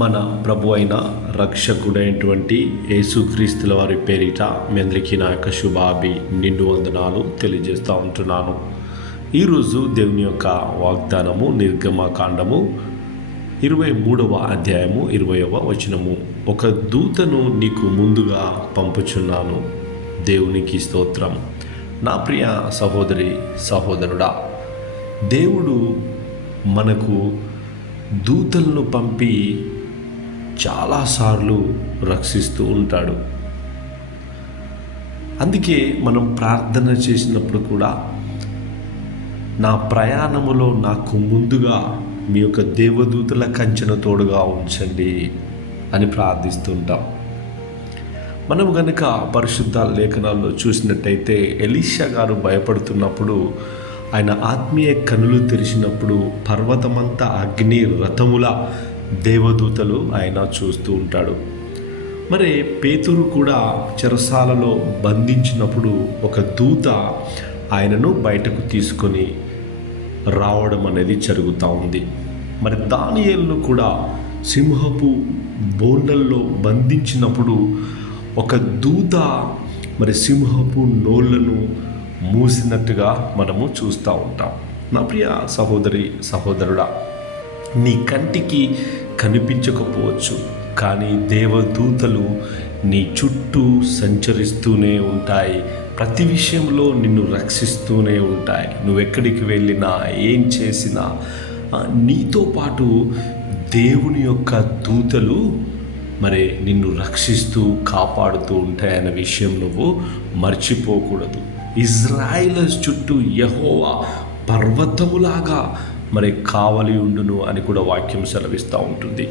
మన ప్రభు అయిన రక్షకుడైనటువంటి యేసుక్రీస్తుల వారి పేరిట మీ అందరికీ నా యొక్క శుభాభి నిండు వందనాలు తెలియజేస్తూ ఉంటున్నాను. ఈరోజు దేవుని యొక్క వాగ్దానము నిర్గమకాండము 23వ అధ్యాయము 20వ వచనము. ఒక దూతను నీకు ముందుగా పంపుచున్నాను. దేవునికి స్తోత్రం. నా ప్రియ సహోదరి సహోదరుడా, దేవుడు మనకు దూతలను పంపి చాలాసార్లు రక్షిస్తూ ఉంటాడు. అందుకే మనం ప్రార్థన చేసినప్పుడు కూడా నా ప్రయాణములో నాకు ముందుగా మీ యొక్క దేవదూతల కంచెను తోడుగా ఉంచండి అని ప్రార్థిస్తుంటాం. మనం కనుక పరిశుద్ధ లేఖనాల్లో చూసినట్టయితే ఎలీషా గారు భయపడుతున్నప్పుడు ఆయన ఆత్మీయ కనులు తెరిచినప్పుడు పర్వతమంతా అగ్ని రథముల దేవదూతలు ఆయన చూస్తూ ఉంటాడు. మరి పేతురు కూడా చెరసాలలో బంధించినప్పుడు ఒక దూత ఆయనను బయటకు తీసుకొని రావడం అనేది జరుగుతూ ఉంది. మరి దానియేలును కూడా సింహపు బోన్లల్లో బంధించినప్పుడు ఒక దూత మరి సింహపు నోళ్లను మూసినట్టుగా మనము చూస్తూ ఉంటాం. నా ప్రియ సహోదరి సహోదరుడా, నీ కంటికి కనిపించకపోవచ్చు, కానీ దేవదూతలు నీ చుట్టూ సంచరిస్తూనే ఉంటాయి. ప్రతి విషయంలో నిన్ను రక్షిస్తూనే ఉంటాయి. నువ్వెక్కడికి వెళ్ళినా ఏం చేసినా నీతో పాటు దేవుని యొక్క దూతలు మరి నిన్ను రక్షిస్తూ కాపాడుతూ ఉంటాయన్న విషయం నువ్వు మర్చిపోకూడదు. ఇజ్రాయేల్ చుట్టూ యెహోవా పర్వతములాగా మరి కావలి ఉండును అని కూడా వాక్యం సెలవిస్తూ ఉంటుంది.